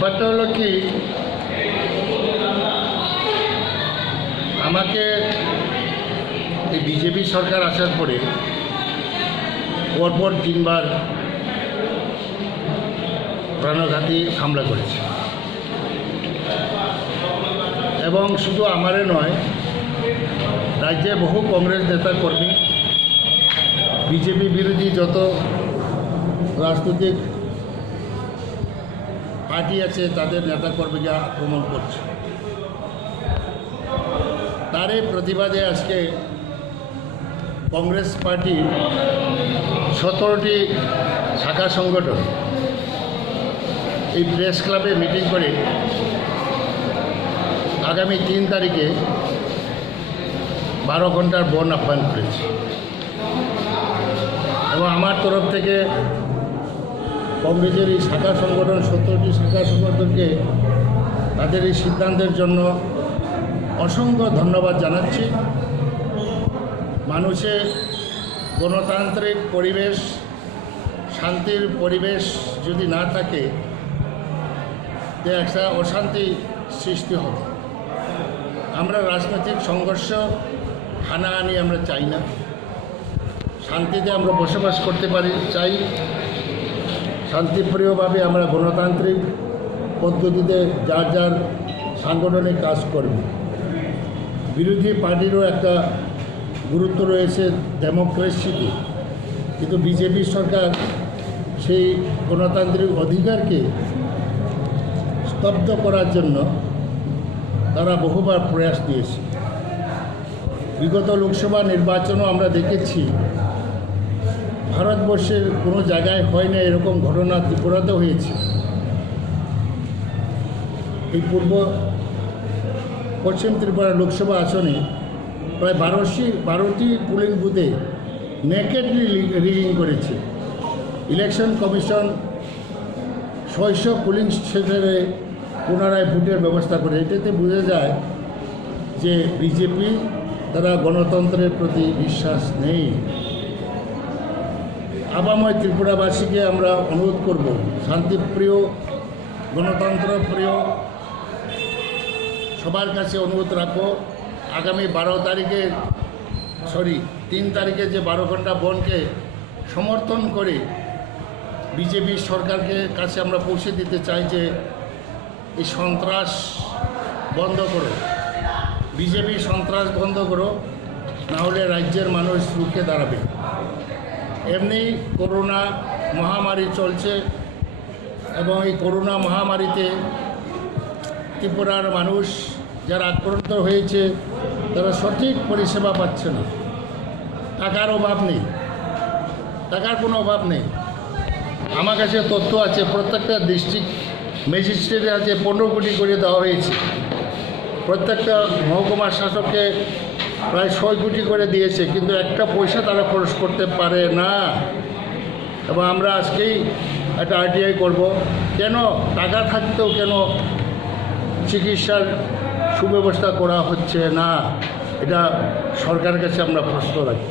ব্যাপারটা হলো কি, আমাকে এই বিজেপি সরকার আসার পরে পরপর 3বার প্রাণঘাতী হামলা করেছে এবং শুধু আমারে নয়, রাজ্যে বহু কংগ্রেস নেতা কর্মী, বিজেপি বিরোধী যত রাজনৈতিক পার্টি আছে তাদের নেতাকর্মীকে আক্রমণ করছে। তারই প্রতিবাদে আজকে কংগ্রেস পার্টি 17টি শাখা সংগঠন এই প্রেস ক্লাবে মিটিং করে আগামী 3 তারিখে 12 ঘন্টার বন আহ্বান করেছে এবং আমার তরফ থেকে কংগ্রেসের এই শাখা সংগঠন 17টি শাখা সংগঠনকে তাদের এই সিদ্ধান্তের জন্য অসংখ্য ধন্যবাদ জানাচ্ছি। মানুষের গণতান্ত্রিক পরিবেশ, শান্তির পরিবেশ যদি না থাকে তো একটা অশান্তি সৃষ্টি হবে। আমরা রাজনৈতিক সংঘর্ষ, হানাহানি আমরা চাই না, শান্তিতে আমরা বসবাস করতে চাই, শান্তিপ্রিয়ভাবে আমরা গণতান্ত্রিক পদ্ধতিতে যার যার সাংগঠনিক কাজ করব। বিরোধী পার্টিরও একটা গুরুত্ব রয়েছে ডেমোক্রেসিতে, কিন্তু বিজেপি সরকার সেই গণতান্ত্রিক অধিকারকে স্তব্ধ করার জন্য তারা বহুবার প্রয়াস দিয়েছে। বিগত লোকসভা নির্বাচনও আমরা দেখেছি, ভারতবর্ষের কোনো জায়গায় হয় না এরকম ঘটনা ত্রিপুরাতে হয়েছে। এই পশ্চিম ত্রিপুরা লোকসভা আসনে প্রায় 12টি পোলিং বুথে নেকেডলি রিগিং করেছে। ইলেকশন কমিশন 600 পোলিং সেন্টারে পুনরায় ভোটের ব্যবস্থা করে। এটাতে বোঝা যায় যে বিজেপি তারা গণতন্ত্রের প্রতি বিশ্বাস নেই। আবাময় ত্রিপুরাবাসীকে আমরা অনুরোধ করব, শান্তিপ্রিয়, গণতন্ত্রপ্রিয় সবার কাছে অনুরোধ রাখবো, আগামী 3 তারিখে যে 12 ঘন্টা বনকে সমর্থন করে বিজেপি সরকারকে কাছে আমরা পৌঁছে দিতে চাই যে এই সন্ত্রাস বন্ধ করো, বিজেপি সন্ত্রাস বন্ধ করো, না হলে রাজ্যের মানুষ রুখে দাঁড়াবে। এমনি করোনা মহামারী চলছে এবং এই করোনা মহামারীতে ত্রিপুরার মানুষ যারা আক্রান্ত হয়েছে তারা সঠিক পরিষেবা পাচ্ছে না। টাকার অভাব নেই, টাকার কোনো অভাব নেই। আমার কাছে তথ্য আছে, প্রত্যেকটা ডিস্ট্রিক্ট ম্যাজিস্ট্রেটের আছে 15 কোটি করে দেওয়া হয়েছে। প্রত্যেকটা মহকুমা শাসককে প্রায় 6 কোটি করে দিয়েছে, কিন্তু একটা পয়সা তারা খরচ করতে পারে না। এবং আমরা আজকেই একটা আরটিআই করব, কেন টাকা থাকতেও কেন চিকিৎসার সুব্যবস্থা করা হচ্ছে না, এটা সরকারের কাছে আমরা প্রশ্ন রাখি।